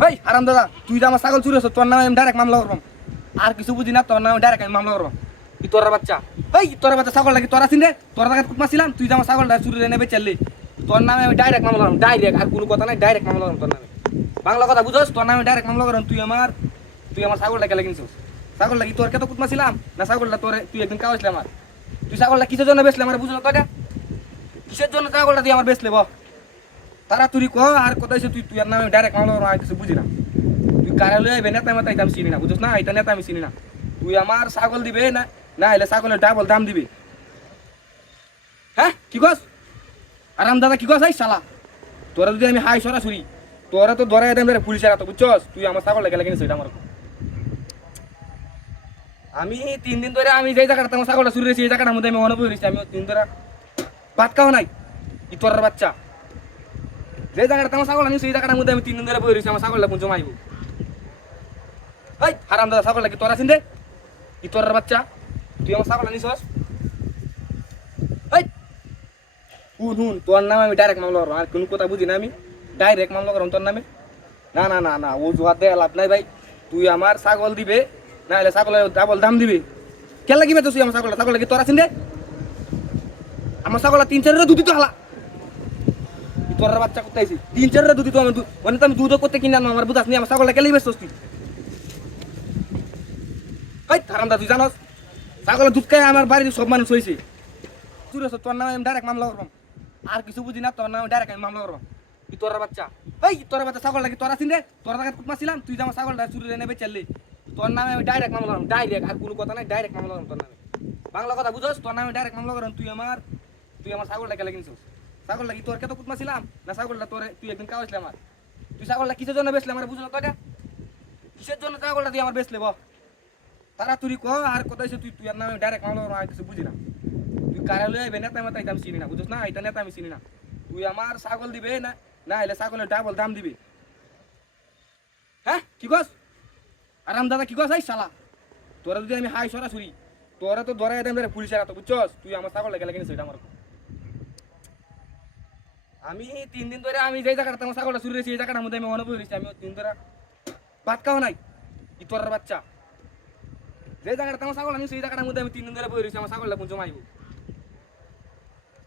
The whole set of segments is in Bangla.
ভাই আরাম দাদা, তুই যে আমার ছাগল চুরি হচ্ছে তোর নামে আমি ডাইরেক্ট মামলা করবাম। আর কিছু বুঝি না, তোর নামে ডাইরেক্ট আমি মামলা করবাম। কি তোর বাচ্চা, ভাই তোর বাচ্চা ছাগল নাকি তোরা চিনে, তোর জায়গায় কুটমাছিলাম, তুই যে আমার ছাগলটা চুরি নেবে চাললি, তোর নামে আমি ডাইরেক্ট মামলা করলাম। ডাইরেক্ট, আর কোনো কথা নাই, ডাইরেক্ট মামলা করলাম তোর নামে। বাংলা কথা বুঝোস, তোর নামে ডাইরেক্ট মামলা করলাম। তুই আমার ছাগলটা কেলে কিনছিস? ছাগল লাগি তোর কত কুটমাছিলাম না, ছাগলটা তোর তুই একদিন খাওয়াইছিলি আমার। তুই ছাগলটা কিসের জন্য বেচলে আমার বুঝলো তো এটা? কিসের জন্য ছাগলটা দিয়ে আমার বেচলে বল? তারা তুই ক আর কোথায় তুই তুই আর নামে ডাইরেক্ট মামলা করলাম, আর কিছু বুঝি না। তুই কারালয়ে আইবে নেতা মেতা আমি চিনি না, বুঝছ না? এটা নেতা আমি চিনি না। তুই আমার ছাগল দিবে না, না হলে ছাগলের ডাবল দাম দিবে। হ্যাঁ কি কস? আরাম দাদা কি কস? এই শালা, তোরা যদি আমি হাই সরাসরি, তোরা তো ধরে দেন পুলিশের হাতে, বুঝছস? তুই আমার ছাগল লেগে কিনেছিস এটা আমার। আমি 3 দিন ধরে আমি যেই জায়গাটা তোমার ছাগলটা চুরি হয়েছি, এই জায়গাটার মধ্যে আমি মনে পড়েছি। আমি 3 দিন ধরে ভাত খাওয়া নাই। কি তোর বাচ্চা, যে জায়গাটা তোমার ছাগল আনি সেই জায়গাটার মধ্যে আমি 3 দিন ধরে বই রয়েছি। আমার ছাগলটা পুঞ্জ মাইব। এই হারাম দাদা, ছাগলটা কি তোরা চিনতে? কি তোর বাচ্চা, তুই আমার ছাগল আনিস? এই শুন, তোর নামে আমি ডাইরেক্ট মামলা করবো। আর কোনো কথা বুঝি না, আমি ডাইরেক্ট মামলা করবো তোর নামে। না না না না, ও জোহাত দেয় লাভ নাই ভাই। তুই আমার ছাগল দিবে, না হলে ছাগলের ডাবল দাম দিবে। কেন লাগিবে তো তুই আমার ছাগলটা? ছাগল কি তোরা চিনতে? আমার ছাগলটা 3-4 দুধ তো হালা। তোর বাচ্চা করতে আইছি 3-4 দুধ তো আমি মানে তো আমি দুধ করতে কিনে আনবো। আমার বুঝাস নি আমার ছাগলটা কেলেই বেচছিস তুই? এই হারামদা, তুই জানোস ছাগলের দুধ খাই আমার বাড়িতে সব মানুষ হয়েছে। তুই তোর নামে আমি ডাইরেক্ট মামলা করবাম। আর কিছু বুঝি না, তোর নামে ডাইরেক্ট আমি মামলা করবাম। কি তোর বাচ্চা, এই তোর বাচ্চা ছাগল নাকি তোরা চিনতে, তোর জায়গায় কুটমাছিলাম, তুই যে আমার ছাগলটা চুরি নেবে চাললি, তোর নামে আমি ডাইরেক্ট মামলা করলাম। ডাইরেক্ট, আর কোনো কথা নাই, ডাইরেক্ট মামলা করলাম তোর নামে। বাংলা কথা বুঝোস, তোর নামে ডাইরেক্ট মামলা করলাম। তুই আমার ছাগলটা কেলে কিনছিস? ছাগল লাগি তোর কত কুটমাছিলাম না, ছাগলটা তোর তুই একদিন খাওয়াইছিলি আমার। তুই ছাগলটা কিসের জন্য বেচলে আমার বুঝলো তো এটা? কিসের জন্য ছাগলটা দিয়ে আমার বেচলে বল? তারা তুই ক আর কোথায় তুই আর নামে ডাইরেক্ট মামলা করলাম, আর কিছু বুঝি না। তুই কারালয়ে আইবে নেতা মেতা আমি চিনি না, বুঝছ না? এটা নেতা আমি চিনি না। তুই আমার ছাগল দিবে না, না হলে ছাগলের ডাবল দাম দিবে। হ্যাঁ কি কস? আরাম দাদা কি কস? এই শালা, তোরা যদি আমি হাই সরাসরি, তোরা তো ধরে দেন পুলিশের হাতে, বুঝছস? তুই আমার ছাগল লেগে কিনেছিস এটা আমার। আমি 3 দিন ধরে আমি যেই জায়গাটা তোমার ছাগলটা চুরি হয়েছি, এই জায়গাটার মধ্যে আমি মনে পড়েছি। আমি 3 দিন ধরে ভাত খাওয়া নাই। কি তোর বাচ্চা, যে জায়গাটা তোমার ছাগল আনি সেই জায়গাটার মধ্যে আমি 3 দিন ধরে বই রয়েছি। আমার ছাগলটা পুঞ্জ মাইব।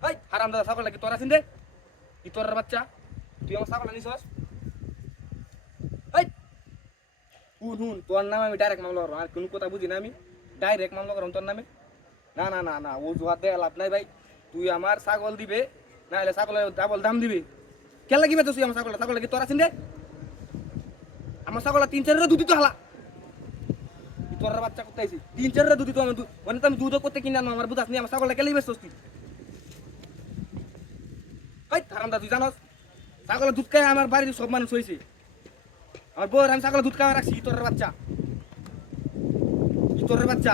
এই হারাম দাদা, ছাগল কি তোরা চিনতে? কি তোর বাচ্চা, তুই আমার ছাগল আনিস? এই শুন, তোর নামে আমি ডাইরেক্ট মামলা করবো। আর কোনো কথা বুঝি না, আমি ডাইরেক্ট মামলা করবো তোর নামে। না না না না, ও জোহাত দেয় লাভ নাই ভাই। তুই আমার ছাগল দিবে, না হলে ছাগলের ডাবল দাম দিবে। কেন লাগিবে তো তুই আমার ছাগলটা? ছাগল কি তোরা চিনতে? আমার ছাগলটা 3-4 দুধ তো হালা। তোর বাচ্চা করতে আইছি 3-4 দুধ তো আমি মানে তো আমি দুধ করতে কিনে আনবো। আমার বুঝাস নি আমার ছাগলটা কেলেই বেচছিস তুই? এই হারামদা, তুই জানোস ছাগলের দুধ খাই আমার বাড়িতে সব মানুষ হয়েছে। আমার বউর আমি ছাগলের দুধ খাওয়া রাখছি। তোর বাচ্চা, তোর বাচ্চা